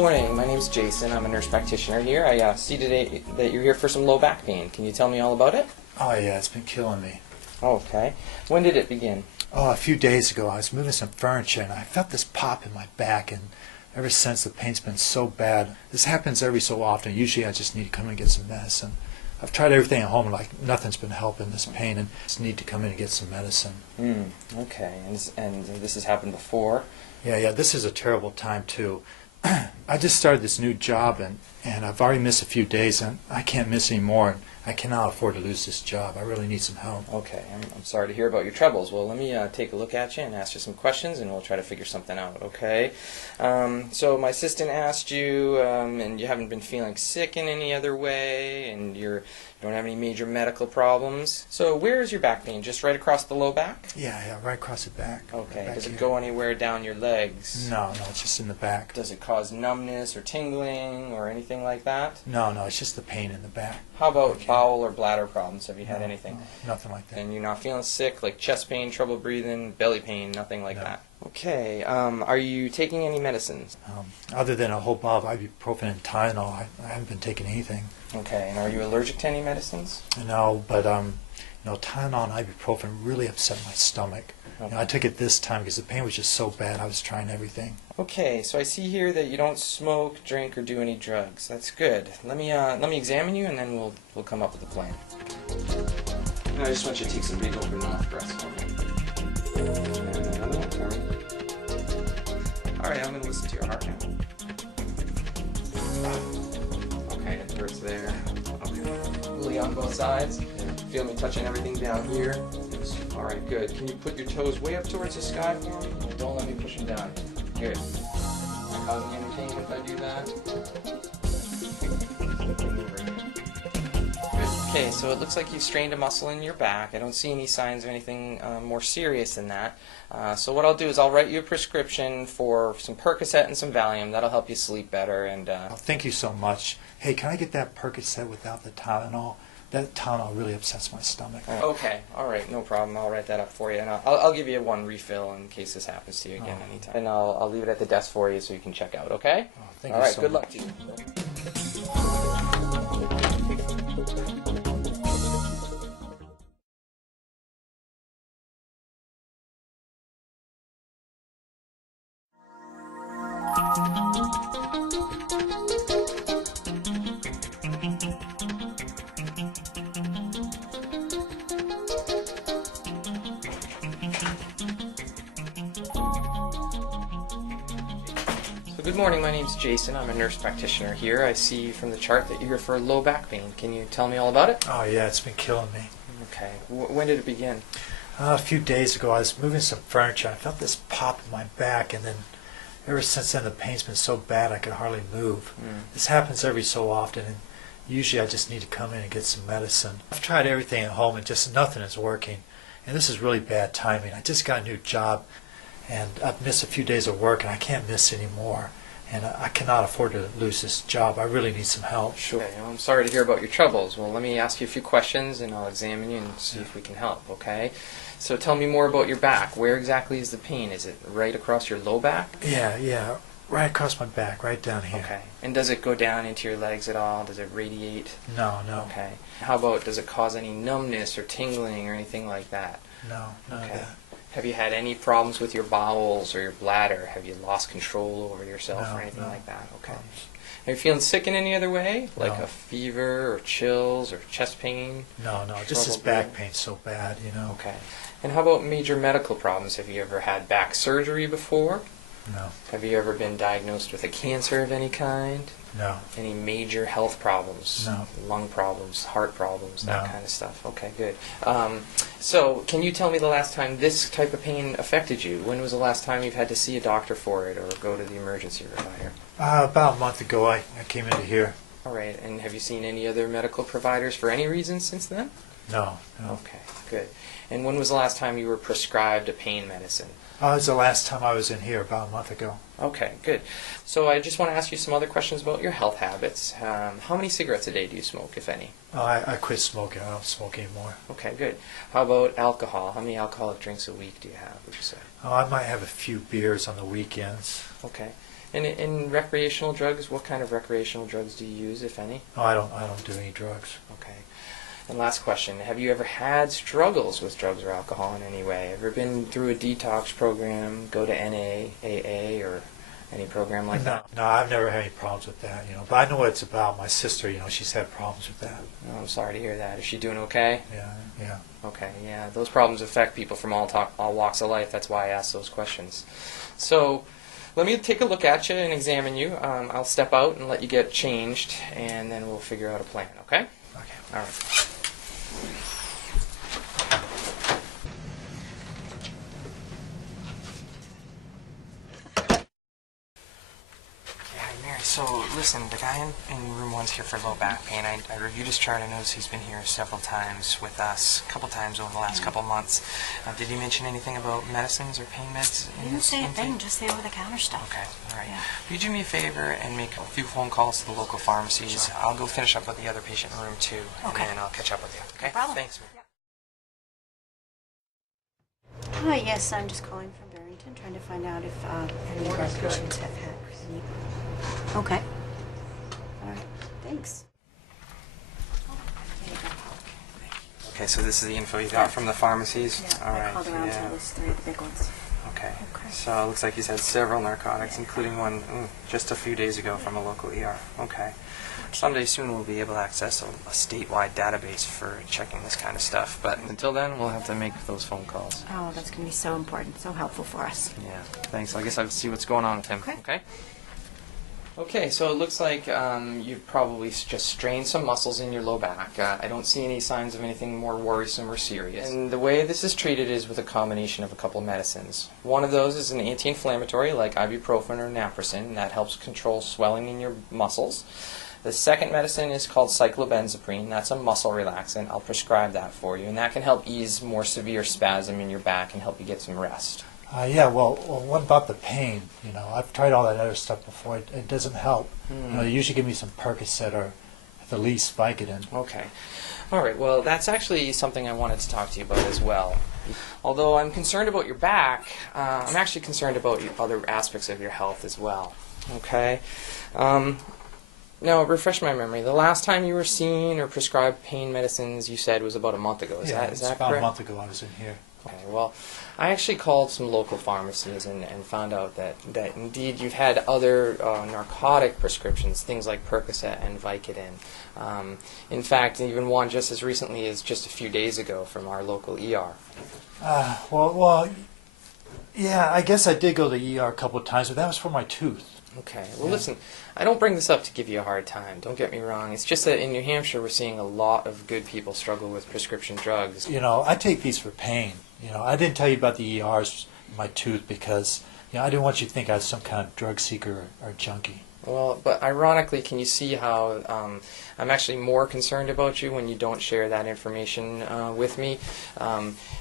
morning. My name's Jason. I'm a nurse practitioner here. I see today that you're here for some low back pain. Can you tell me all about it? Oh yeah, it's been killing me. Okay. When did it begin? Oh, a few days ago I was moving some furniture and I felt this pop in my back, and ever since the pain's been so bad. This happens every so often. Usually I just need to come in and get some medicine. I've tried everything at home and like nothing's been helping this pain, and just need to come in and get some medicine. Okay. And this has happened before? Yeah, this is a terrible time too. I just started this new job and I've already missed a few days, and I can't miss any more. I cannot afford to lose this job. I really need some help. Okay, I'm sorry to hear about your troubles. Well, let me take a look at you and ask you some questions, and we'll try to figure something out, okay? So my assistant asked you, and you haven't been feeling sick in any other way, and you don't have any major medical problems. So where is your back pain? Just right across the low back? Yeah, right across the back. Okay, Back does it here. go anywhere down your legs? No, it's just in the back. Does it cause numbness or tingling or anything like that? No, it's just the pain in the back. How about bowel or bladder problems? Have you had anything? No, nothing like that. And you're not feeling sick, like chest pain, trouble breathing, belly pain, nothing like No. that? Okay. Are you taking any medicines? Other than a whole bottle of ibuprofen and Tylenol, I haven't been taking anything. Okay. And are you allergic to any medicines? No, but Tylenol and ibuprofen really upset my stomach. Okay. I took it this time because the pain was just so bad. I was trying everything. Okay. So I see here that you don't smoke, drink, or do any drugs. That's good. Let me examine you, and then we'll come up with a plan. And I just want you to take some big open mouth breaths for me. And another one for me. All right. I'm going to listen to your heart now. Okay. It hurts there. Okay. Really on both sides. Feel me touching everything down here. All right, good. Can you put your toes way up towards the sky for me? Don't let me push them down. Good. Am I causing any pain if I do that? Good. Okay, so it looks like you've strained a muscle in your back. I don't see any signs of anything more serious than that. So what I'll do is I'll write you a prescription for some Percocet and some Valium. That'll help you sleep better. And Oh, thank you so much. Hey, can I get that Percocet without the Tylenol? That Tylenol really upsets my stomach. Okay, all right, no problem. I'll write that up for you, and I'll give you one refill in case this happens to you again anytime. And I'll leave it at the desk for you so you can check out. Okay? Oh, thank all you right. so Good much. luck to you. Good morning, my name's Jason. I'm a nurse practitioner here. I see from the chart that you're here for low back pain. Can you tell me all about it? Oh yeah, it's been killing me. Okay. When did it begin? A few days ago I was moving some furniture. I felt this pop in my back, and then ever since then the pain's been so bad I could hardly move. This happens every so often, and usually I just need to come in and get some medicine. I've tried everything at home and just nothing is working. And this is really bad timing. I just got a new job, and I've missed a few days of work, and I can't miss any more. And I cannot afford to lose this job. I really need some help. Sure. Okay, well, I'm sorry to hear about your troubles. Well, let me ask you a few questions, and I'll examine you and see if we can help, okay? So tell me more about your back. Where exactly is the pain? Is it right across your low back? Yeah, right across my back, right down here. Okay. And does it go down into your legs at all? Does it radiate? No. Okay. How about, does it cause any numbness or tingling or anything like that? No, none of Okay. that. Have you had any problems with your bowels or your bladder? Have you lost control over yourself No, or anything no. like that? Okay. Are you feeling sick in any other way? Like No. a fever or chills or chest pain? No, just this Trouble back breathing? pain's so bad, Okay. And how about major medical problems? Have you ever had back surgery before? No, Have you ever been diagnosed with a cancer of any kind? no. Any major health problems? No. Lung problems, heart problems, that No. kind of stuff. Okay, good. So can you tell me the last time this type of pain affected you? When was the last time you've had to see a doctor for it or go to the emergency provider? About a month ago I came into here. All right, and have you seen any other medical providers for any reason since then? No. Okay, good. And when was the last time you were prescribed a pain medicine? It was the last time I was in here, about a month ago. Okay, good. So I just want to ask you some other questions about your health habits. How many cigarettes a day do you smoke, if any? I quit smoking. I don't smoke anymore. Okay, good. How about alcohol? How many alcoholic drinks a week do you have, would you say? I might have a few beers on the weekends. Okay. And in recreational drugs, what kind of recreational drugs do you use, if any? Oh, I don't do any drugs. Okay. And last question, have you ever had struggles with drugs or alcohol in any way? Ever been through a detox program, go to NA, AA, or any program like that? No, I've never had any problems with that, But I know what it's about. My sister, she's had problems with that. Oh, I'm sorry to hear that. Is she doing okay? Yeah. Okay, yeah. Those problems affect people from all walks of life. That's why I ask those questions. So, let me take a look at you and examine you. I'll step out and let you get changed, and then we'll figure out a plan, okay? Okay. All right. So, listen, the guy in room 1's here for low back pain. I reviewed his chart. I noticed he's been here several times with us, a couple times over the last couple months. Did he mention anything about medicines or pain meds? He didn't say a thing, just the over-the-counter stuff. Okay, all right. Yeah. Will you do me a favor and make a few phone calls to the local pharmacies? Sure. I'll go finish up with the other patient in room 2, Okay. and then I'll catch up with you. Okay? No problem. Thanks, man. Hi, yes, I'm just calling from Barrington, trying to find out if any of our patients have had any. Okay. All right. Thanks. Okay, so this is the info you got from the pharmacies? Yeah, All I right. called around to those 3 of the big ones. Okay. Okay. So it looks like he's had several narcotics, including one just a few days ago from a local ER. Okay. Someday soon we'll be able to access a statewide database for checking this kind of stuff. But until then, we'll have to make those phone calls. Oh, that's going to be so important, so helpful for us. Yeah. Thanks. I guess I'll see what's going on with him. Okay. Okay, so it looks like you've probably just strained some muscles in your low back. I don't see any signs of anything more worrisome or serious. And the way this is treated is with a combination of a couple medicines. One of those is an anti-inflammatory like ibuprofen or naproxen that helps control swelling in your muscles. The second medicine is called cyclobenzaprine. That's a muscle relaxant. I'll prescribe that for you, and that can help ease more severe spasm in your back and help you get some rest. Well, what about the pain? I've tried all that other stuff before. It doesn't help. They usually give me some Percocet or at the least Vicodin. Okay. All right. Well, that's actually something I wanted to talk to you about as well. Although I'm concerned about your back, I'm actually concerned about other aspects of your health as well. Okay. Now, refresh my memory. The last time you were seen or prescribed pain medicines, you said was about a month ago. Is that about correct? a month ago I was in here. Okay, well, I actually called some local pharmacies and found out that indeed you've had other narcotic prescriptions, things like Percocet and Vicodin. In fact, even one just as recently as just a few days ago from our local ER. Yeah, I guess I did go to the ER a couple of times, but that was for my tooth. Okay. Well, listen, I don't bring this up to give you a hard time. Don't get me wrong. It's just that in New Hampshire, we're seeing a lot of good people struggle with prescription drugs. I take these for pain. I didn't tell you about the ERs, my tooth, because I didn't want you to think I was some kind of drug seeker or junkie. Well, but ironically, can you see how I'm actually more concerned about you when you don't share that information with me?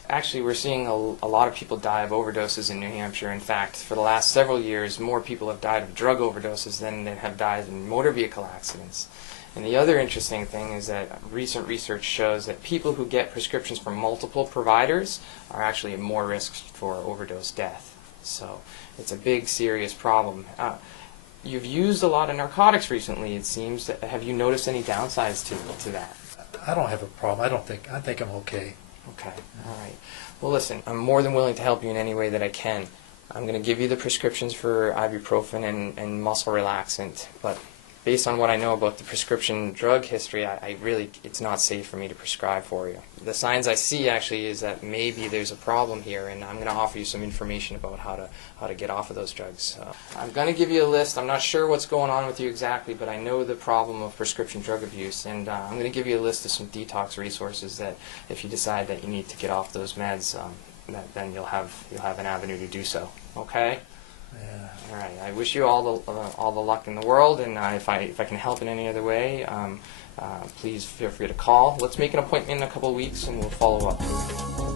Actually, we're seeing a lot of people die of overdoses in New Hampshire. In fact, for the last several years, more people have died of drug overdoses than have died in motor vehicle accidents. And the other interesting thing is that recent research shows that people who get prescriptions from multiple providers are actually at more risk for overdose death. So it's a big, serious problem. You've used a lot of narcotics recently, it seems. Have you noticed any downsides to that? I don't have a problem. I think I'm okay. Okay, all right. Well, listen, I'm more than willing to help you in any way that I can. I'm going to give you the prescriptions for ibuprofen and muscle relaxant, but based on what I know about the prescription drug history, it's not safe for me to prescribe for you. The signs I see actually is that maybe there's a problem here, and I'm going to offer you some information about how to get off of those drugs. I'm going to give you a list. I'm not sure what's going on with you exactly, but I know the problem of prescription drug abuse, and I'm going to give you a list of some detox resources that if you decide that you need to get off those meds, then you'll have an avenue to do so. Okay? Yeah. All right. I wish you all the luck in the world, and if I can help in any other way, please feel free to call. Let's make an appointment in a couple of weeks, and we'll follow up.